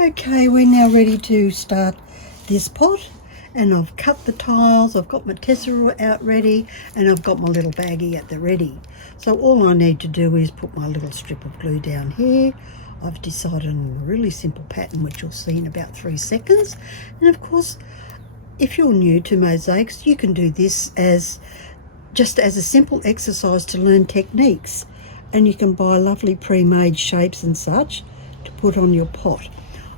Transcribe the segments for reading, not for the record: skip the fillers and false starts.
Okay, we're now ready to start this pot, and I've cut the tiles, I've got my tesseract out ready, and I've got my little baggie at the ready. So all I need to do is put my little strip of glue down here. I've decided on a really simple pattern which you'll see in about 3 seconds. And of course, if you're new to mosaics, you can do this as just as a simple exercise to learn techniques, and you can buy lovely pre-made shapes and such to put on your pot.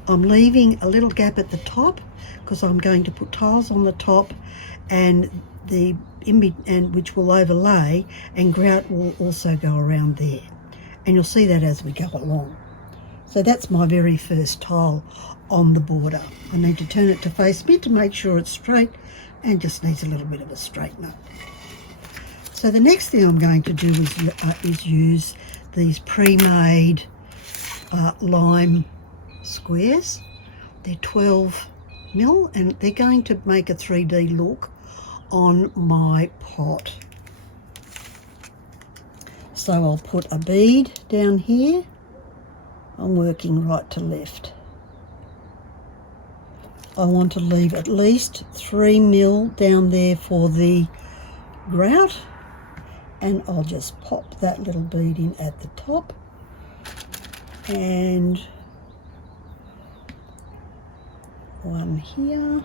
I'm leaving a little gap at the top because I'm going to put tiles on the top and which will overlay, and grout will also go around there, and you'll see that as we go along. So that's my very first tile on the border. I need to turn it to face me to make sure it's straight, and just needs a little bit of a straightener. So the next thing I'm going to do is use these pre-made lime squares. They're 12mm, and they're going to make a 3D look on my pot. So I'll put a bead down here. I'm working right to left. I want to leave at least 3mm down there for the grout, and I'll just pop that little bead in at the top and one here,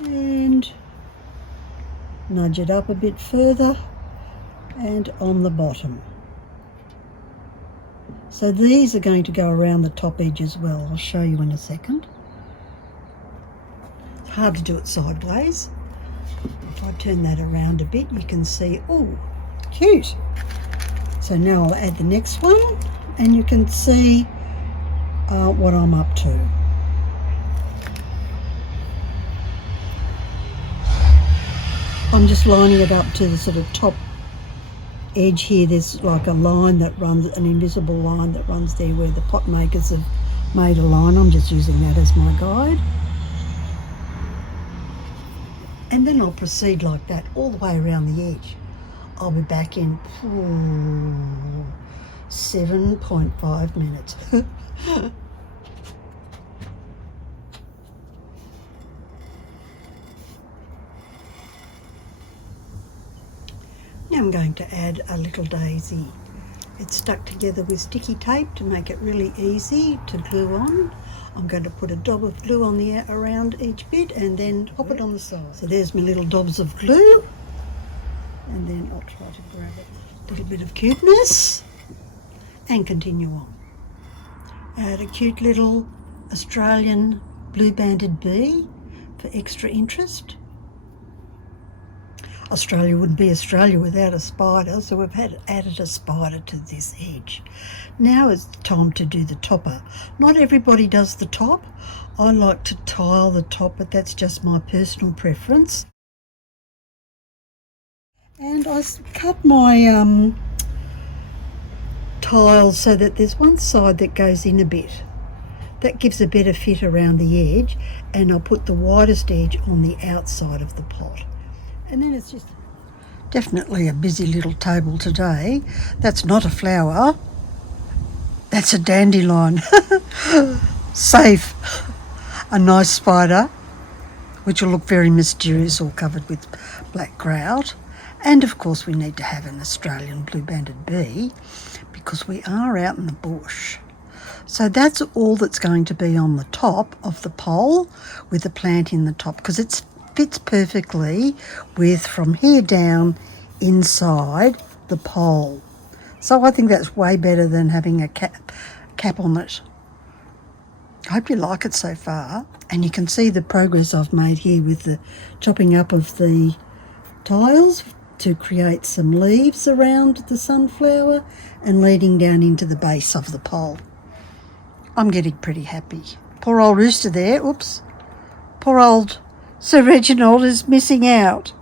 and nudge it up a bit further and on the bottom. So these are going to go around the top edge as well. I'll show you in a second. It's hard to do it sideways. If I turn that around a bit, you can see, oh, cute. So now I'll add the next one, and you can see what I'm up to. I'm just lining it up to the sort of top edge here. There's like a line that runs, an invisible line that runs there where the pot makers have made a line. I'm just using that as my guide. And then I'll proceed like that all the way around the edge. I'll be back in 7.5 minutes. Now I'm going to add a little daisy. It's stuck together with sticky tape to make it really easy to glue on. I'm going to put a dab of glue on the around each bit and then pop it on the side. So there's my little dobs of glue, and then I'll try to grab a little bit of cuteness and continue on. Add a cute little Australian blue banded bee for extra interest. Australia wouldn't be Australia without a spider, so we've added a spider to this edge. Now it's time to do the topper. Not everybody does the top. I like to tile the top, but that's just my personal preference. And I cut my tiles so that there's one side that goes in a bit. That gives a better fit around the edge, and I'll put the widest edge on the outside of the pot. And then it's just definitely a busy little table today. That's not a flower, that's a dandelion. Safe. A nice spider, which will look very mysterious, all covered with black grout. And of course we need to have an Australian blue banded bee because we are out in the bush. So that's all that's going to be on the top of the pole with the plant in the top, because it fits perfectly with from here down inside the pole. So I think that's way better than having a cap on it. I hope you like it so far, and you can see the progress I've made here with the chopping up of the tiles to create some leaves around the sunflower and leading down into the base of the pole. I'm getting pretty happy. Poor old rooster there, oops. Poor old Sir Reginald is missing out.